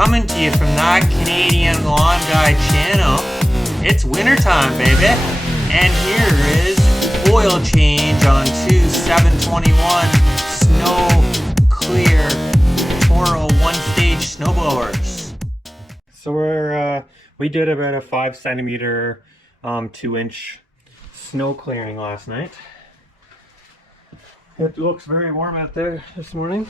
coming to you from that Canadian Lawn Guy channel. It's wintertime, baby. And here is oil change on two 721 snow clear Toro one-stage snowblowers. So we did about a 5 centimeter, 2-inch snow clearing last night. It looks very warm out there this morning.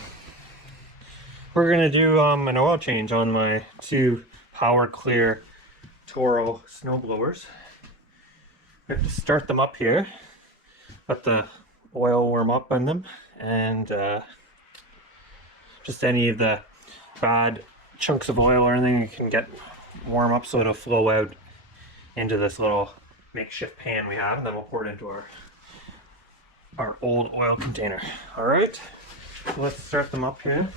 We're gonna do an oil change on my two Power Clear Toro snowblowers. We have to start them up here, let the oil warm up on them, and just any of the bad chunks of oil or anything you can get warm up so it'll flow out into this little makeshift pan we have, and then we'll pour it into our old oil container. All right, so let's start them up here.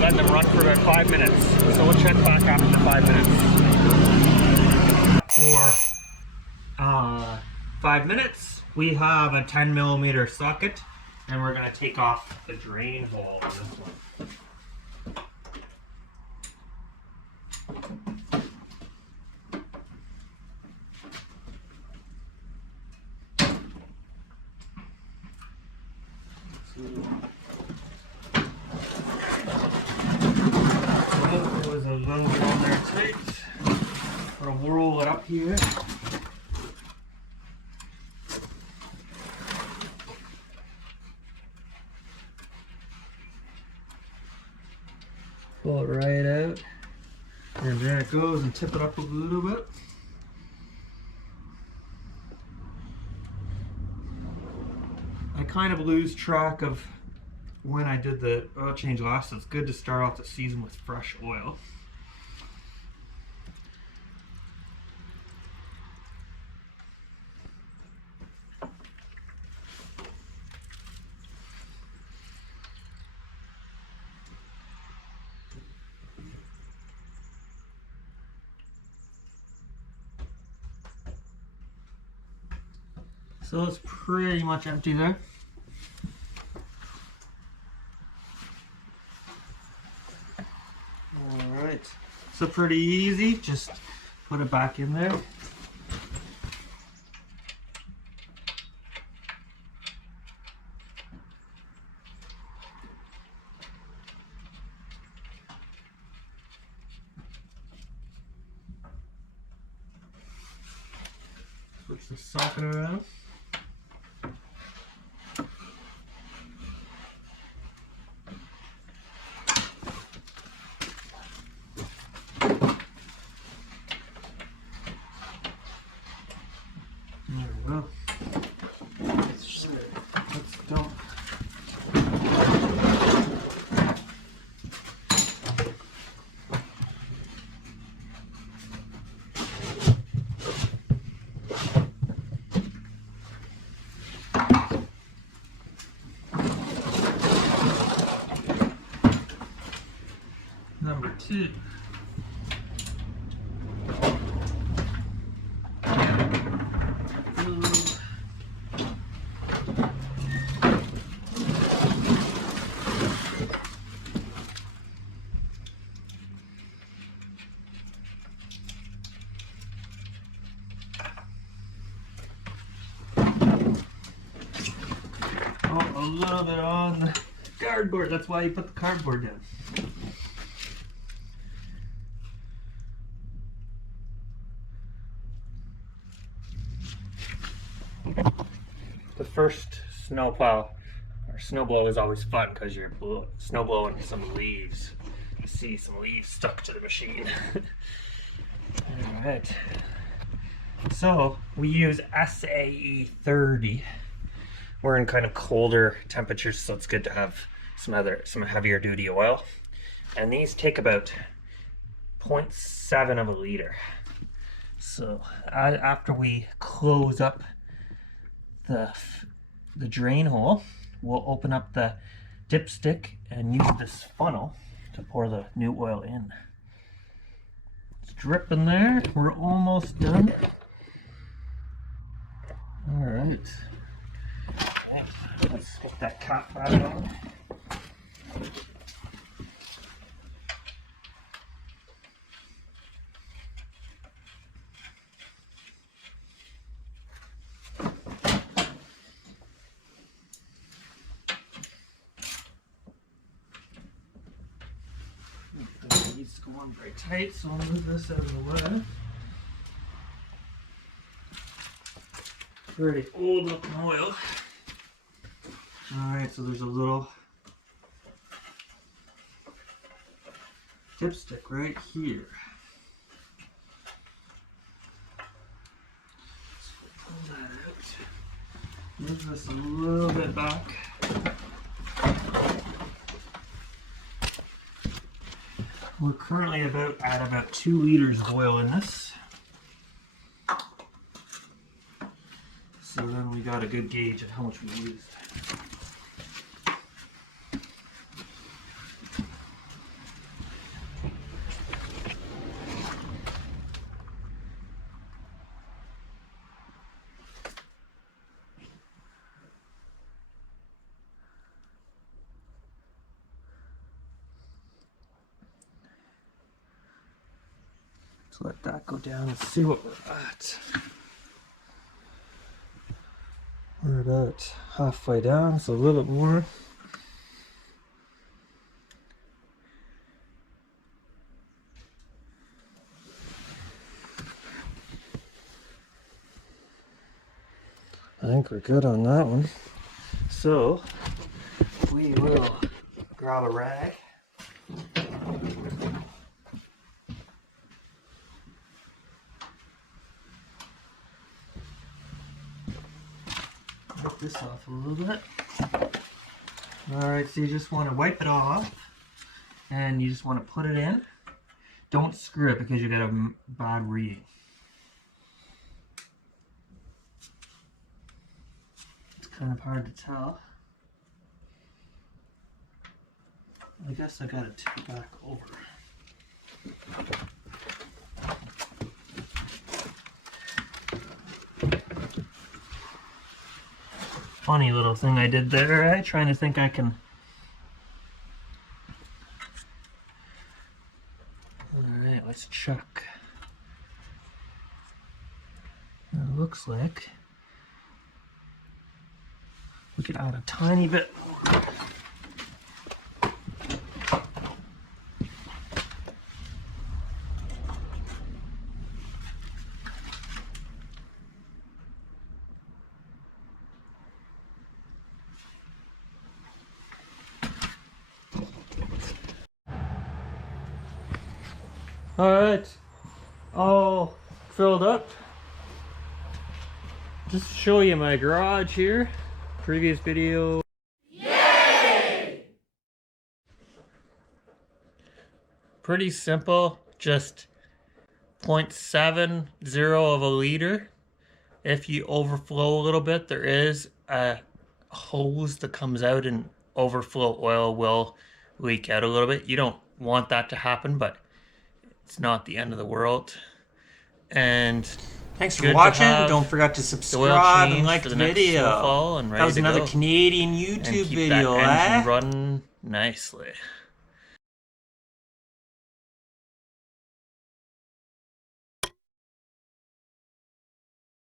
Let them run for about 5 minutes. So we'll check back after 5 minutes. For 5 minutes, we have a 10mm socket, and we're going to take off the drain hole on this one. There was a load on there tight. We'll roll it up here. Pull it right out. And there it goes, and tip it up a little bit. I kind of lose track of when I did the oil change last, so it's good to start off the season with fresh oil. So it's pretty much empty there. Alright, so pretty easy, just put it back in there. Switch the socket around. Number 2. Oh, a little bit on the cardboard. That's why you put the cardboard down. The first snowplow, our snow blow is always fun because you're snow blowing some leaves. See some leaves stuck to the machine. All right. So we use SAE 30. We're in kind of colder temperatures, so it's good to have some heavier duty oil. And these take about 0.7 of a liter. So after we close up the drain hole, we'll open up the dipstick and use this funnel to pour the new oil in. It's dripping there. We're almost done. All right. Let's stick that cap back on. It's going very tight, so I'll move this out of the way. Pretty old looking oil. Alright, so there's a little dipstick right here. So pull that out. Move this a little bit back. We're currently at about 2 liters of oil in this. So then we got a good gauge of how much we used. So let that go down and see what we're at. We're about halfway down, so a little bit more. I think we're good on that one. So we will grab a rag. Wipe this off a little bit. Alright, so you just want to wipe it off and you just want to put it in. Don't screw it because you got a bad read. It's kind of hard to tell. I guess I gotta tip it back over. Funny little thing I did there, right? Trying to think I can... Alright, let's check. It looks like we could add a tiny bit. Alright, all filled up. Just to show you my garage here. Previous video. Yay! Pretty simple, just 0.70 of a liter. If you overflow a little bit, there is a hose that comes out and overflow oil will leak out a little bit. You don't want that to happen, but it's not the end of the world. And thanks for watching. Don't forget to subscribe and like the video. That was another Canadian YouTube video, Keep that engine running nicely.